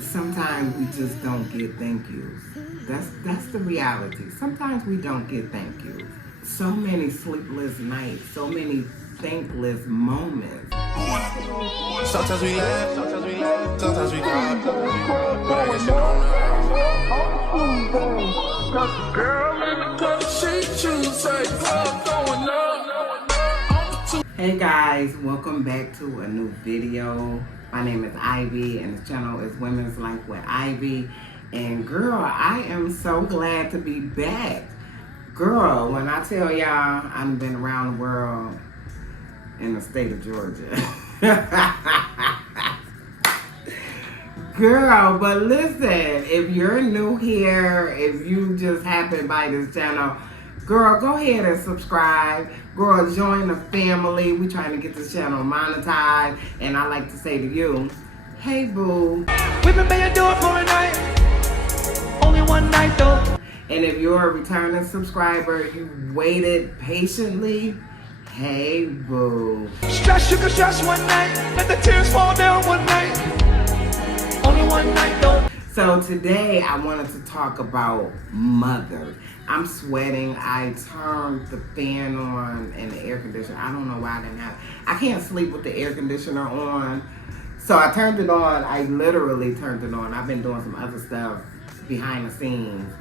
Sometimes we just don't get thank yous. That's the reality. Sometimes we don't get thank yous. So many sleepless nights, so many thankless moments. Sometimes we laugh, sometimes we cry. But I guess you know now. Girl in the club, she choose say club going up. Hey guys, welcome back to a new video. My name is Ivy and the channel is Women's Life with Ivy. And girl, I am so glad to be back. Girl, when I tell y'all I've been around the world in the state of Georgia. Girl, but listen, if you're new here, if you just happen by this channel, girl, go ahead and subscribe. Girl, join the family. We trying to get this channel monetized. And I like to say to you, hey boo. Women may do it for a night, only one night though. And if you're a returning subscriber, you waited patiently, hey boo. Stress, you can stress one night, let the tears fall down one night, only one night though. So today I wanted to talk about mothers. I'm sweating. I turned the fan on and the air conditioner. I don't know why I didn't have. I can't sleep with the air conditioner on. So I turned it on. I literally turned it on. I've been doing some other stuff behind the scenes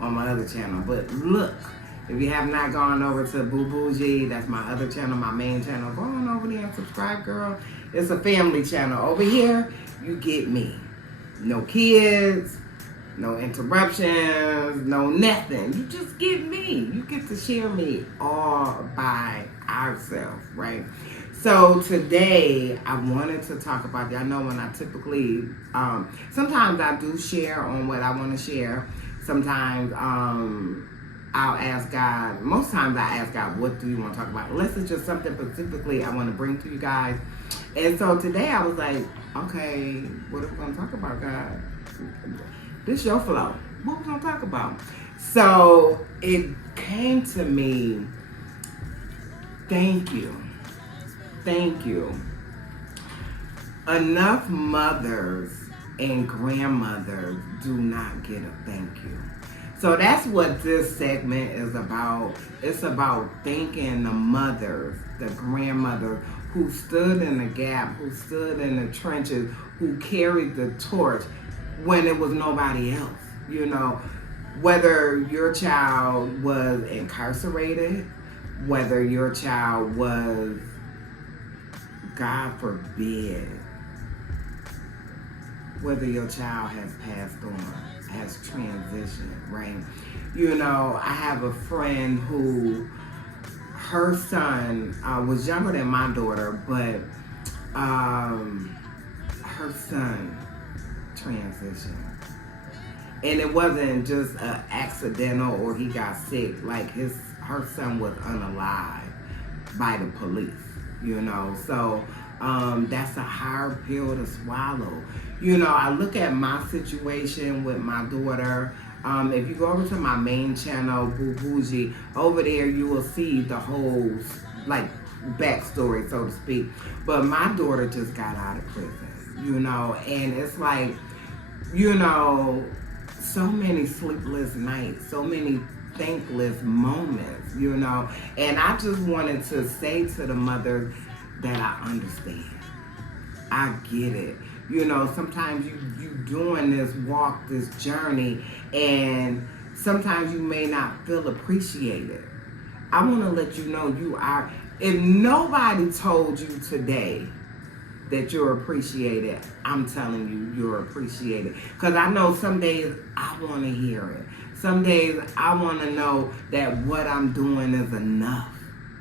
on my other channel. But look, if you have not gone over to Boo Bougie, that's my other channel, my main channel, go on over there and subscribe, girl. It's a family channel. Over here, you get me. No kids, no interruptions, no nothing. You just get me. You get to share me all by ourselves, right? So today I wanted to talk about, I know when I typically, sometimes I do share on what I want to share. Sometimes I'll ask God, most times I ask God, what do you want to talk about? Unless it's just something specifically I want to bring to you guys. And so today I was like, okay, what are we going to talk about, God? This your flow. What are we going to talk about? So it came to me, thank you. Thank you. Enough mothers and grandmothers do not get a thank you. So that's what this segment is about. It's about thanking the mothers, the grandmothers who stood in the gap, who stood in the trenches, who carried the torch when it was nobody else. You know, whether your child was incarcerated, whether your child was, God forbid, whether your child has passed on, has transitioned, right? You know, I have a friend who, her son was younger than my daughter, but her son transitioned. And it wasn't just an accidental or he got sick, like her son was unalived by the police, you know? So that's a hard pill to swallow. You know, I look at my situation with my daughter. If you go over to my main channel, Boo Bougie, over there you will see the whole, like, backstory, so to speak. But my daughter just got out of prison, you know, and it's like, you know, so many sleepless nights, so many thankless moments, you know. And I just wanted to say to the mothers that I understand. I get it. You know, sometimes you doing this walk, this journey, and sometimes you may not feel appreciated. I want to let you know you are, if nobody told you today that you're appreciated, I'm telling you, you're appreciated. Because I know some days I want to hear it. Some days I want to know that what I'm doing is enough,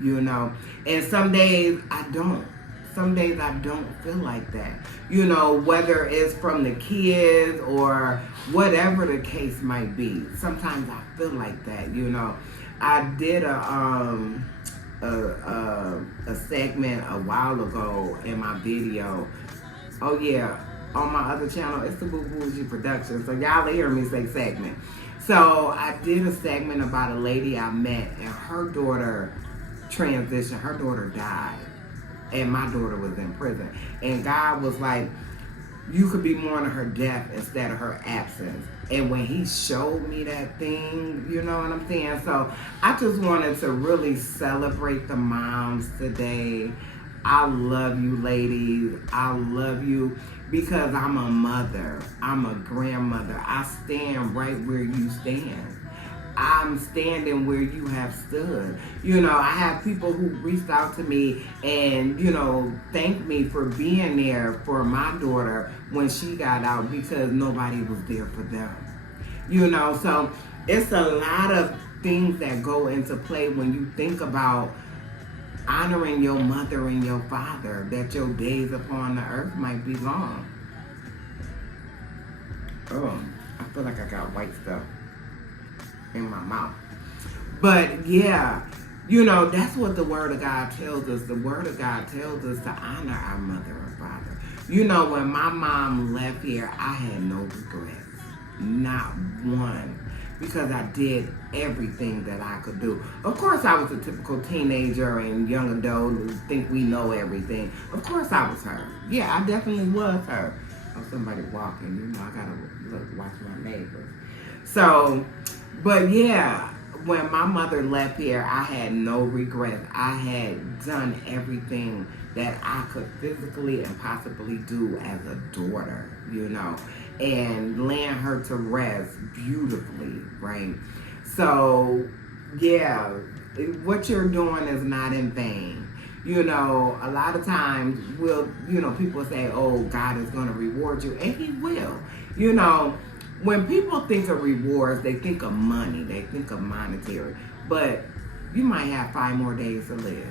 you know. And some days I don't. Some days I don't feel like that. You know, whether it's from the kids or whatever the case might be. Sometimes I feel like that, you know. I did a segment a while ago in my video. Oh yeah, on my other channel, it's the Boo Bougie production. So y'all hear me say segment. So I did a segment about a lady I met and her daughter transitioned. Her daughter died. And my daughter was in prison. And God was like, you could be mourning her death instead of her absence. And when he showed me that thing, you know what I'm saying? So I just wanted to really celebrate the moms today. I love you, ladies. I love you because I'm a mother. I'm a grandmother. I stand right where you stand. I'm standing where you have stood. You know, I have people who reached out to me and, you know, thanked me for being there for my daughter when she got out because nobody was there for them. You know, so it's a lot of things that go into play when you think about honoring your mother and your father, that your days upon the earth might be long. Oh, I feel like I got white stuff in my mouth. But yeah, you know, that's what the Word of God tells us. The Word of God tells us to honor our mother and father. You know, when my mom left here, I had no regrets. Not one. Because I did everything that I could do. Of course, I was a typical teenager and young adult who think we know everything. Of course, I was her. Yeah, I definitely was her. Oh, somebody walking. You know, I gotta watch my neighbors. So, but yeah, when my mother left here, I had no regrets. I had done everything that I could physically and possibly do as a daughter, you know, and laying her to rest beautifully, right? So, yeah, what you're doing is not in vain. You know, a lot of times people say, oh, God is going to reward you, and he will. You know, when people think of rewards, they think of money, they think of monetary, but you might have 5 more days to live.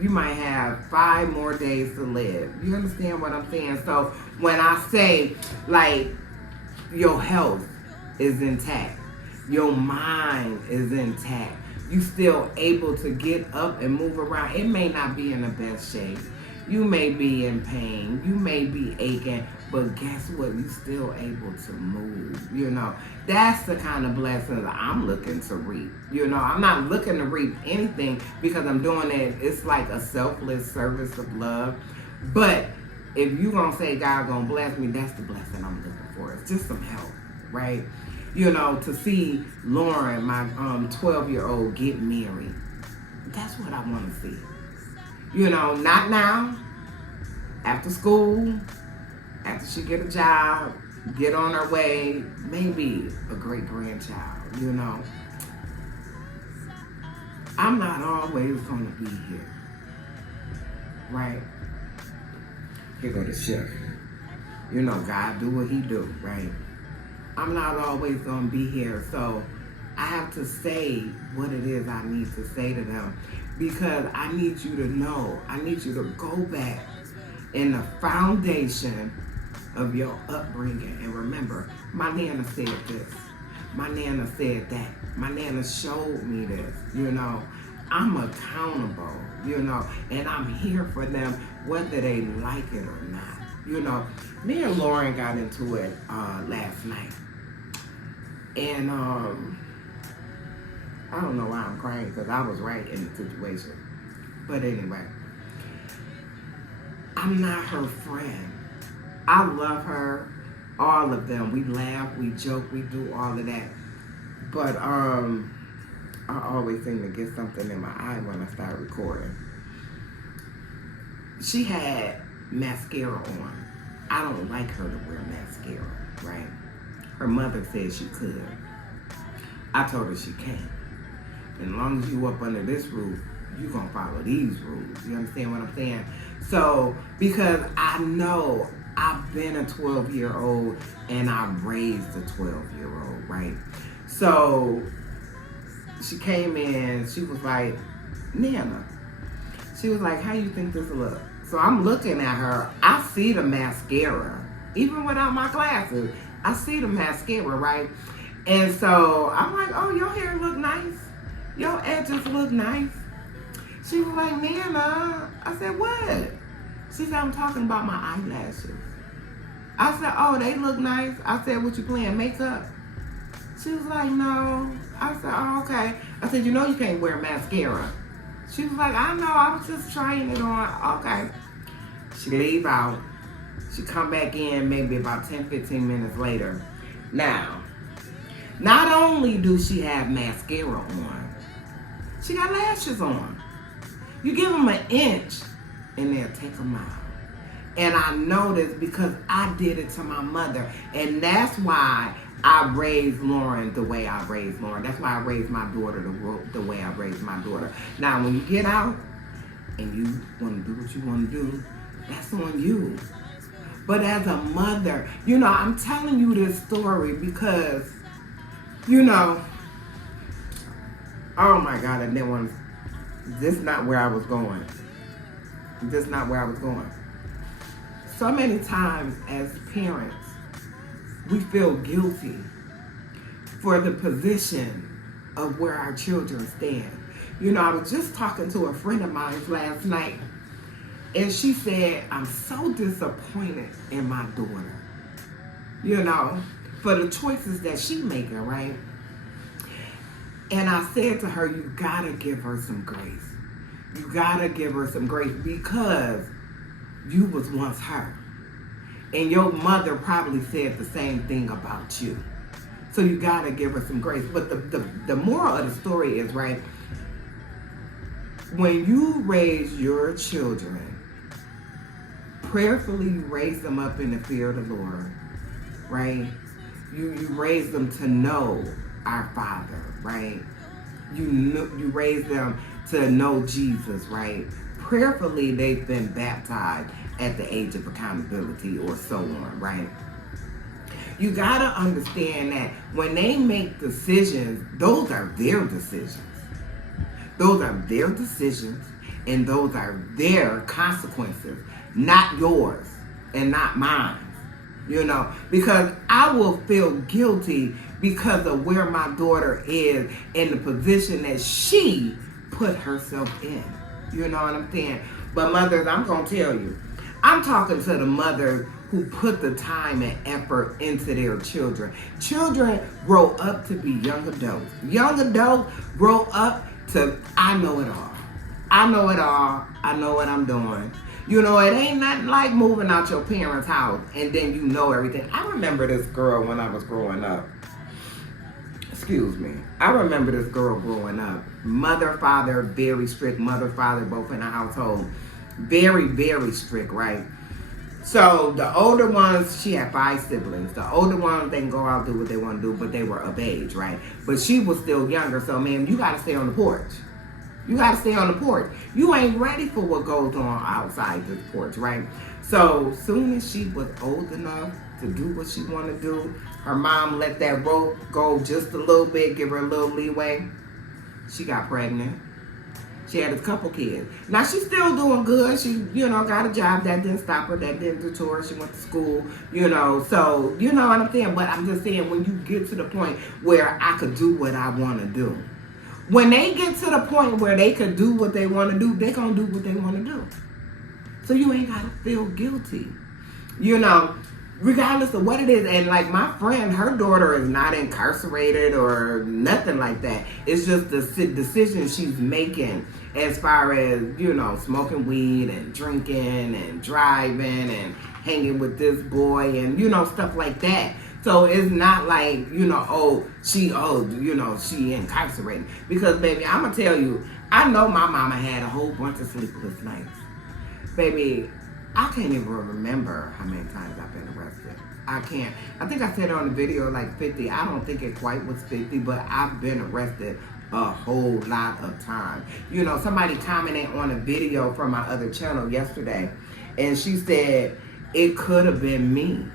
You might have 5 more days to live. You understand what I'm saying? So when I say, like, your health is intact, your mind is intact, you still able to get up and move around. It may not be in the best shape. You may be in pain. You may be aching. But guess what? You still able to move. You know, that's the kind of blessings I'm looking to reap. You know, I'm not looking to reap anything because I'm doing it. It's like a selfless service of love. But if you gonna say God gonna bless me, that's the blessing I'm looking for. It's just some help, right? You know, to see Lauren, my 12-year-old, get married. That's what I want to see. You know, not now. After school, after she get a job, get on her way, maybe a great-grandchild, you know. I'm not always going to be here, right? Here go the shift. You know, God do what he do, right? I'm not always going to be here, so I have to say what it is I need to say to them because I need you to know, I need you to go back in the foundation of your upbringing and remember, my Nana said this, my Nana said that, my Nana showed me this, you know. I'm accountable, you know, and I'm here for them whether they like it or not. You know, me and Lauren got into it last night. And I don't know why I'm crying because I was right in the situation. But anyway, I'm not her friend. I love her, all of them. We laugh, we joke, we do all of that. But I always seem to get something in my eye when I start recording. She had mascara on. I don't like her to wear mascara, right? Her mother said she could. I told her she can't. And as long as you up under this roof, you gonna follow these rules. You understand what I'm saying? So, because I know I've been a 12-year-old and I raised a 12-year-old, right? So, she came in, she was like, Nana. She was like, how you think this look? So I'm looking at her, I see the mascara. Even without my glasses, I see the mascara, right? And so I'm like, oh, your hair look nice. Your edges look nice. She was like, Nana. I said, what? She said, I'm talking about my eyelashes. I said, oh, they look nice. I said, what you playing, makeup? She was like, no. I said, oh, okay. I said, you know you can't wear mascara. She was like, I know, I was just trying it on. Okay. She leave out. She come back in maybe about 10, 15 minutes later. Now, not only do she have mascara on, she got lashes on. You give them an inch and they'll take them out. And I know this because I did it to my mother. And that's why I raised Lauren the way I raised Lauren. That's why I raised my daughter the way I raised my daughter. Now, when you get out and you want to do what you want to do, that's on you. But as a mother, you know, I'm telling you this story because, you know, oh my God, I didn't want to, this is not where I was going. This is not where I was going. So many times as parents, we feel guilty for the position of where our children stand. You know, I was just talking to a friend of mine last night, and she said, I'm so disappointed in my daughter, you know, for the choices that she's making, right? And I said to her, you gotta give her some grace. You gotta give her some grace because you was once her. And your mother probably said the same thing about you. So you gotta give her some grace. But the moral of the story is, right, when you raise your children, prayerfully you raise them up in the fear of the Lord, right? You raise them to know our Father, right? You raise them to know Jesus, right? Prayerfully, they've been baptized at the age of accountability or so on, right? You gotta understand that when they make decisions, those are their decisions. Those are their decisions and those are their consequences, not yours and not mine, you know, because I will feel guilty because of where my daughter is in the position that she put herself in. You know what I'm saying? But mothers, I'm going to tell you, I'm talking to the mothers who put the time and effort into their children. Children grow up to be young adults. Young adults grow up to, I know it all. I know it all. I know what I'm doing. You know, it ain't nothing like moving out your parents' house and then you know everything. I remember this girl when I was growing up. Excuse me. I remember this girl growing up. Mother, father, very strict. Mother, father, both in the household. Very, very strict, right? So the older ones, she had 5 siblings. The older ones, they can go out and do what they want to do, but they were of age, right? But she was still younger, so man, you got to stay on the porch. You got to stay on the porch. You ain't ready for what goes on outside this porch, right? So soon as she was old enough to do what she wanted to do, her mom let that rope go just a little bit, give her a little leeway. She got pregnant. She had a couple kids. Now she's still doing good. She, you know, got a job. That didn't stop her. That didn't deter her. She went to school, you know. So, you know what I'm saying? But I'm just saying, when you get to the point where I could do what I want to do. When they get to the point where they could do what they want to do, they going to do what they want to do. So you ain't got to feel guilty, you know, regardless of what it is. And like my friend, her daughter is not incarcerated or nothing like that. It's just the decision she's making as far as, you know, smoking weed and drinking and driving and hanging with this boy and, you know, stuff like that. So it's not like, you know, she incarcerated. Because, baby, I'm going to tell you, I know my mama had a whole bunch of sleepless nights. Baby, I can't even remember how many times I've been arrested. I can't. I think I said on the video like 50. I don't think it quite was 50, but I've been arrested a whole lot of times. You know, somebody commented on a video from my other channel yesterday, and she said, it could have been me.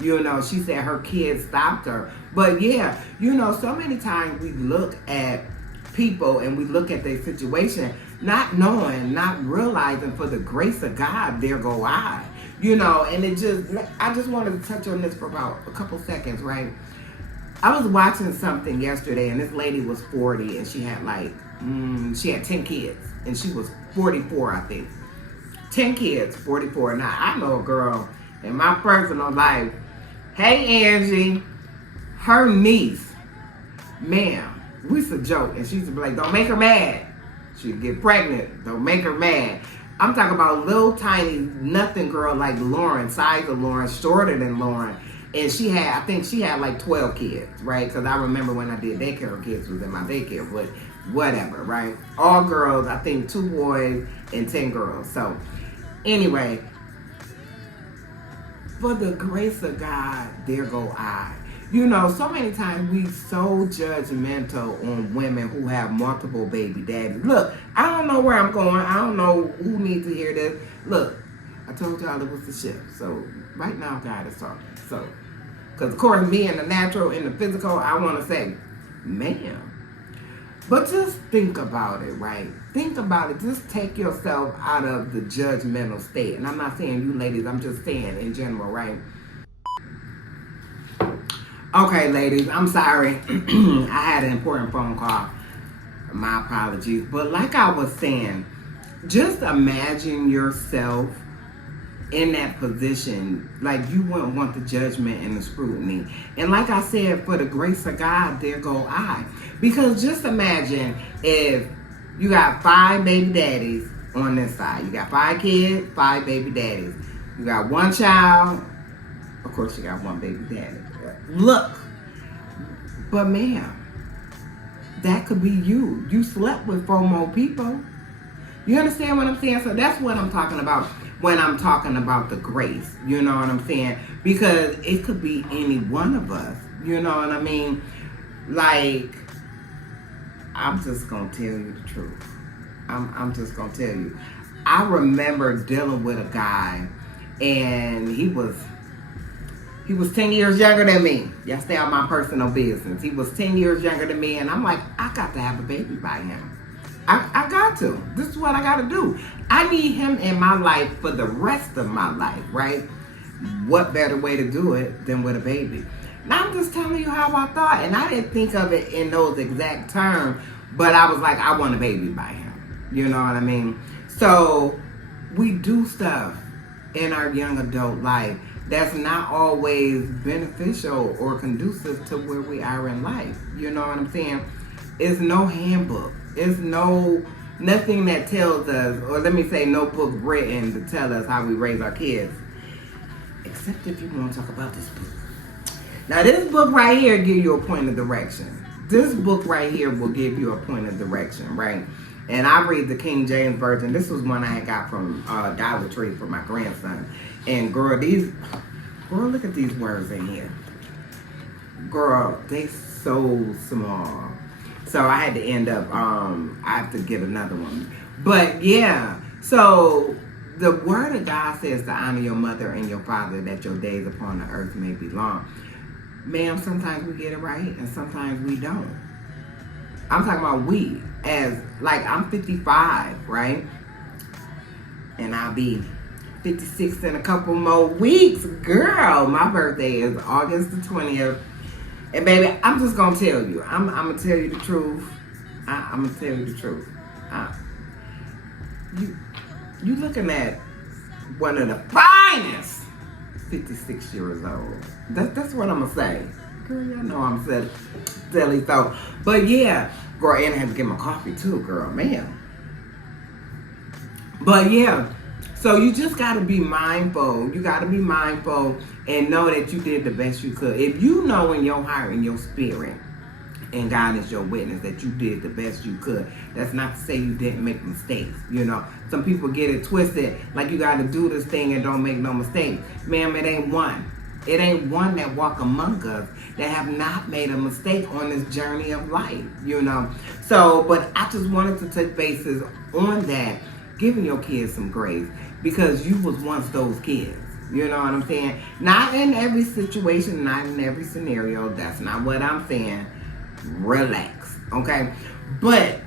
You know, she said her kids stopped her. But yeah, you know, so many times we look at people and we look at their situation, not knowing, not realizing for the grace of God, there go I. You know, and I just wanted to touch on this for about a couple seconds, right? I was watching something yesterday and this lady was 40 and she had she had 10 kids and she was 44, I think. 10 kids, 44. Now, I know a girl in my personal life, hey Angie, her niece, ma'am, we used to joke and she used to be like, don't make her mad. She'd get pregnant, don't make her mad. I'm talking about little tiny nothing girl like Lauren, size of Lauren, shorter than Lauren. And I think she had like 12 kids, right? Because I remember when I did daycare, kids was in my daycare, but whatever, right? All girls, I think 2 boys and 10 girls. So anyway, for the grace of God, there go I. You know, so many times we so judgmental on women who have multiple baby daddies. Look, I don't know where I'm going. I don't know who needs to hear this. Look, I told y'all it was the shift. So right now, God is talking. So, because of course, me in the natural, in the physical, I want to say, man. But just think about it, right? Think about it. Just take yourself out of the judgmental state. And I'm not saying you ladies, I'm just saying in general, right? Okay, ladies, I'm sorry. I had an important phone call. My apologies. But like I was saying, just imagine yourself in that position. Like you wouldn't want the judgment and the scrutiny. And like I said, for the grace of God, there go I. Because just imagine if you got 5 baby daddies on this side. You got 5 kids, 5 baby daddies. You got 1 child. Of course, you got 1 baby daddy. Look, but ma'am, that could be you. You slept with 4 more people. You understand what I'm saying? So that's what I'm talking about when I'm talking about the grace. You know what I'm saying? Because it could be any one of us. You know what I mean? Like, I'm just going to tell you the truth. I'm just going to tell you. I remember dealing with a guy, and he was 10 years younger than me. Y'all stay out my personal business. He was 10 years younger than me, and I'm like, I got to have a baby by him. I got to. This is what I got to do. I need him in my life for the rest of my life, right? What better way to do it than with a baby? Now, I'm just telling you how I thought, and I didn't think of it in those exact terms, but I was like, I want a baby by him. You know what I mean? So we do stuff in our young adult life that's not always beneficial or conducive to where we are in life. You know what I'm saying? It's no handbook. It's nothing that tells us, or let me say no book written to tell us how we raise our kids. Except if you want to talk about this book. Now this book right here give you a point of direction. This book right here will give you a point of direction, right? And I read the King James Version. This was one I got from Dollar Tree for my grandson. And girl, look at these words in here. Girl, they so small. So I had to end up, I have to get another one. But yeah, so the word of God says to honor your mother and your father that your days upon the earth may be long. Ma'am, sometimes we get it right and sometimes we don't. I'm talking about we, as like I'm 55, right? And I'll be 56 in a couple more weeks. Girl, my birthday is August the 20th. And baby, I'm just going to tell you. I'm going to tell you the truth. I'm going to tell you the truth. You looking at one of the finest 56 years old. That's what I'm going to say. Girl, y'all know I'm silly. So, but yeah. Girl, and I had to get my coffee too, girl. Man. But yeah. So you just got to be mindful. You got to be mindful and know that you did the best you could. If you know in your heart and your spirit, and God is your witness, that you did the best you could, that's not to say you didn't make mistakes. You know, some people get it twisted, like you got to do this thing and don't make no mistakes. Ma'am, it ain't one. It ain't one that walk among us that have not made a mistake on this journey of life, you know. So, but I just wanted to touch bases on that, giving your kids some grace, because you was once those kids. You know what I'm saying? Not in every situation, not in every scenario. That's not what I'm saying. Relax, okay? But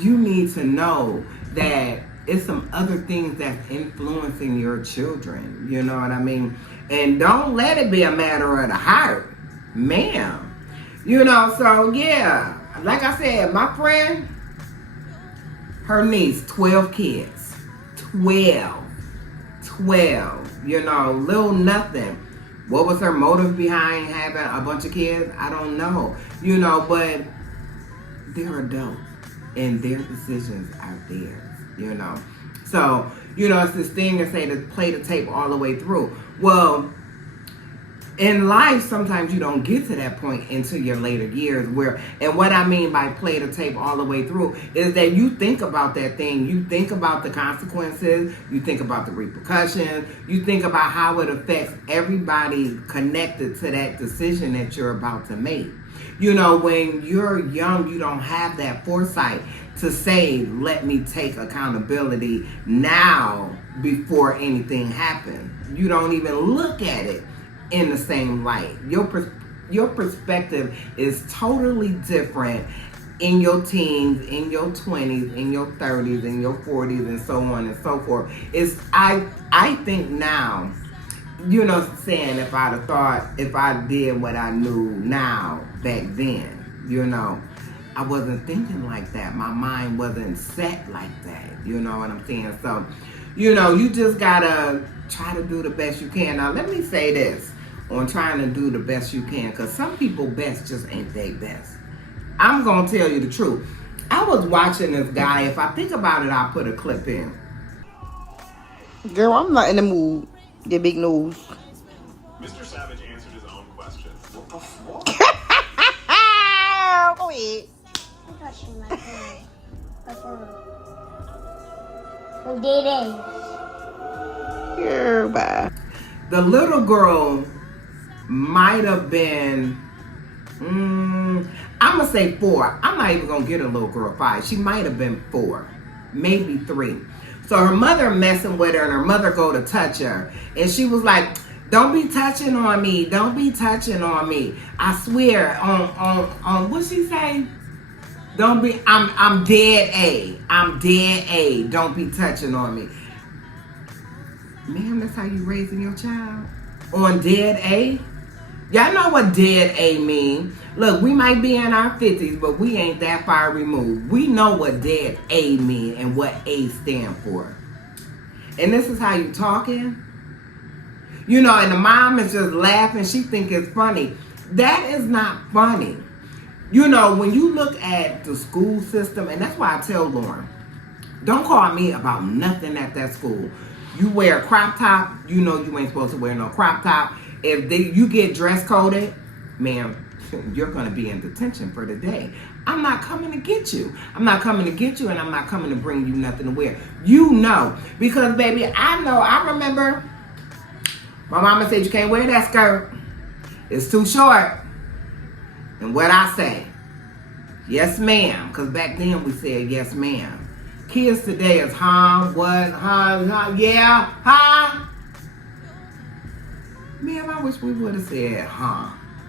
you need to know that it's some other things that's influencing your children. You know what I mean? And don't let it be a matter of the heart, ma'am. You know, so yeah. Like I said, my friend, her niece, 12 kids. 12. You know, little nothing. What was her motive behind having a bunch of kids? I don't know. You know, but they're adults and their decisions are theirs, you know. So You know, it's this thing that say to play the tape all the way through. Well, in life, sometimes you don't get to that point until your later years where, and what I mean by play the tape all the way through is that you think about that thing, you think about the consequences, you think about the repercussions, you think about how it affects everybody connected to that decision that you're about to make. You know, when you're young, you don't have that foresight to say, let me take accountability now before anything happens. You don't even look at it in the same light. Your perspective is totally different in your teens, in your 20s, in your 30s, in your 40s, and so on and so forth. I think now, you know, saying if I did what I knew now back then, you know, I wasn't thinking like that. My mind wasn't set like that. You know what I'm saying? So, you know, you just gotta try to do the best you can. Now, let me say this on trying to do the best you can, because some people best just ain't their best. I'm gonna tell you the truth. I was watching this guy. If I think about it, I'll put a clip in. Girl, I'm not in the mood. Get big news. Mr. Savage answered his own question. What the fuck? Go ahead. I'm touching my phone. My phone. From day. Girl, bye. The little girl might have been, I'm gonna say 4. I'm not even gonna get a little girl 5. She might have been 4, maybe 3. So her mother messing with her, and her mother go to touch her, and she was like, "Don't be touching on me. Don't be touching on me. I swear on what she say? Don't be. I'm dead A. I'm dead A. Don't be touching on me." Ma'am, that's how you raising your child? On dead A? Y'all know what dead A mean. Look, we might be in our 50s, but we ain't that far removed. We know what dead A mean and what A stand for. And this is how you talking? You know, and the mom is just laughing. She think it's funny. That is not funny. You know, when you look at the school system, and that's why I tell Lauren, don't call me about nothing at that school. You wear a crop top, you know you ain't supposed to wear no crop top. If you get dress coded, ma'am, you're going to be in detention for the day. I'm not coming to get you. I'm not coming to get you, and I'm not coming to bring you nothing to wear. You know. Because, baby, I remember my mama said you can't wear that skirt. It's too short. And what I say, yes, ma'am. Because back then we said yes, ma'am. Kids today is, what, yeah, Ma'am, I wish we would have said,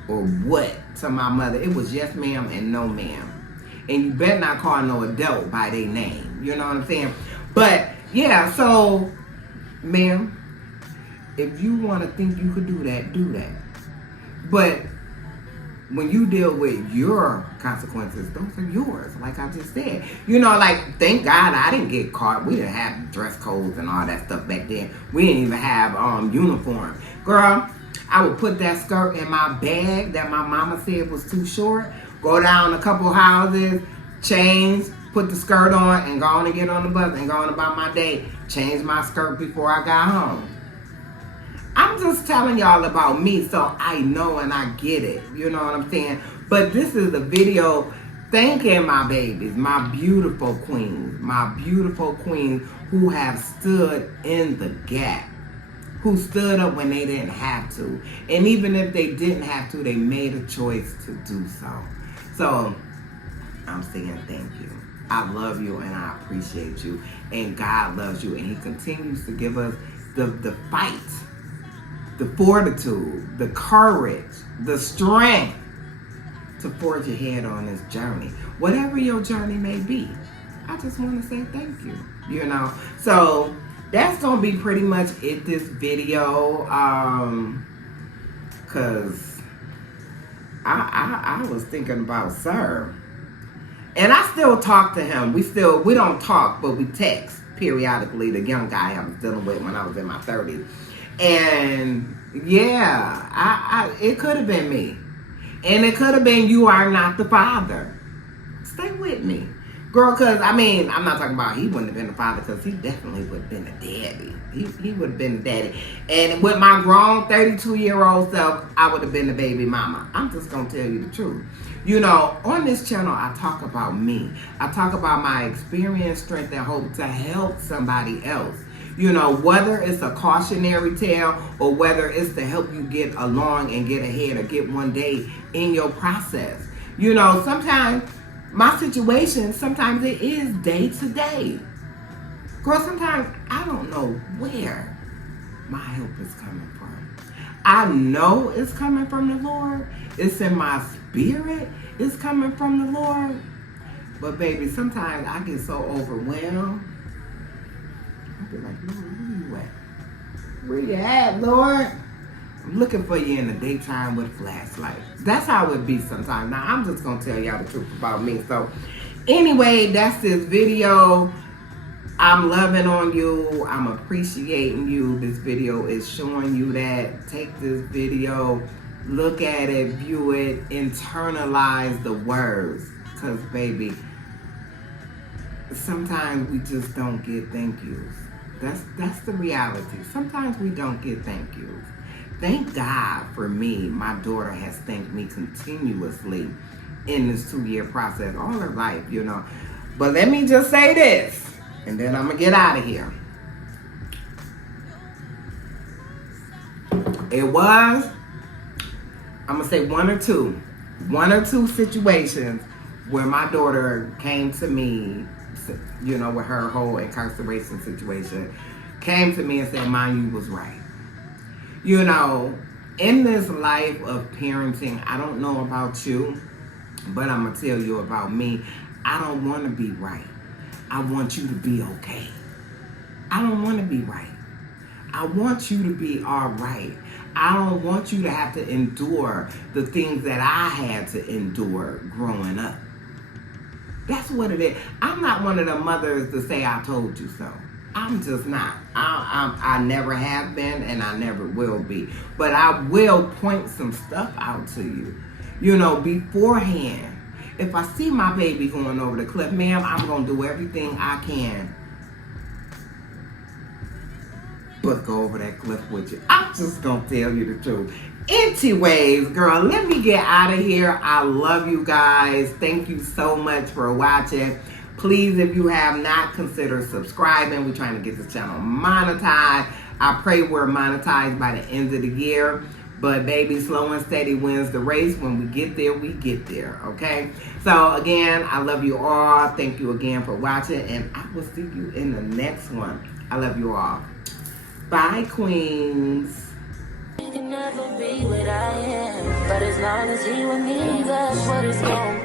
or what to my mother. It was yes, ma'am, and no, ma'am. And you better not call no adult by their name. You know what I'm saying? But, yeah, so, ma'am, if you want to think you could do that, do that. But when you deal with your consequences, those are yours, like I just said. You know, like, thank God I didn't get caught. We didn't have dress codes and all that stuff back then. We didn't even have uniform. Girl, I would put that skirt in my bag that my mama said was too short, go down a couple houses, change, put the skirt on, and go on and get on the bus and go on about my day. Change my skirt before I got home. I'm just telling y'all about me so I know and I get it. You know what I'm saying? But this is a video thanking my babies, my beautiful queens who have stood in the gap, who stood up when they didn't have to. And even if they didn't have to, they made a choice to do so. So I'm saying thank you. I love you and I appreciate you. And God loves you. And He continues to give us the fight, the fortitude, the courage, the strength to forge ahead on this journey. Whatever your journey may be, I just want to say thank you, you know. So that's going to be pretty much it, this video, because I was thinking about Sir. And I still talk to him. We don't talk, but we text periodically, the young guy I was dealing with when I was in my 30s. And yeah, it could have been me. And it could have been, you are not the father. Stay with me. Girl, because, I mean, I'm not talking about he wouldn't have been a father, because he definitely would have been a daddy. He would have been a daddy. And with my grown 32-year-old self, I would have been the baby mama. I'm just going to tell you the truth. You know, on this channel, I talk about me. I talk about my experience, strength, and hope to help somebody else. You know, whether it's a cautionary tale or whether it's to help you get along and get ahead or get one day in your process. You know, sometimes my situation, sometimes it is day to day. Girl, sometimes I don't know where my help is coming from. I know it's coming from the Lord. It's in my spirit. It's coming from the Lord. But baby, sometimes I get so overwhelmed. I be like, Lord, where you at? Where you at, Lord? I'm looking for you in the daytime with a flashlight. That's how it be sometimes. Now, I'm just going to tell y'all the truth about me. So, anyway, that's this video. I'm loving on you. I'm appreciating you. This video is showing you that. Take this video, look at it, view it, internalize the words. Because, baby, sometimes we just don't get thank yous. That's the reality. Sometimes we don't get thank yous. Thank God for me. My daughter has thanked me continuously in this 2-year process, all her life, you know. But let me just say this, and then I'm going to get out of here. It was, I'm going to say one or two situations where my daughter came to me, you know, with her whole incarceration situation, came to me and said, Mom, you was right. You know, in this life of parenting, I don't know about you, but I'm going to tell you about me. I don't want to be right. I want you to be okay. I don't want to be right. I want you to be all right. I don't want you to have to endure the things that I had to endure growing up. That's what it is. I'm not one of the mothers to say I told you so. I'm just not. I never have been and I never will be. But I will point some stuff out to you. You know, beforehand. If I see my baby going over the cliff, ma'am, I'm going to do everything I can. But go over that cliff with you. I'm just going to tell you the truth. Anyways, girl, let me get out of here. I love you guys. Thank you so much for watching. Please, if you have not, consider subscribing. We're trying to get this channel monetized. I pray we're monetized by the end of the year. But baby, slow and steady wins the race. When we get there, we get there, okay? So again, I love you all. Thank you again for watching, and I will see you in the next one. I love you all. Bye, queens. You can never be what I am, but as long as you with me, that's what it's gonna be.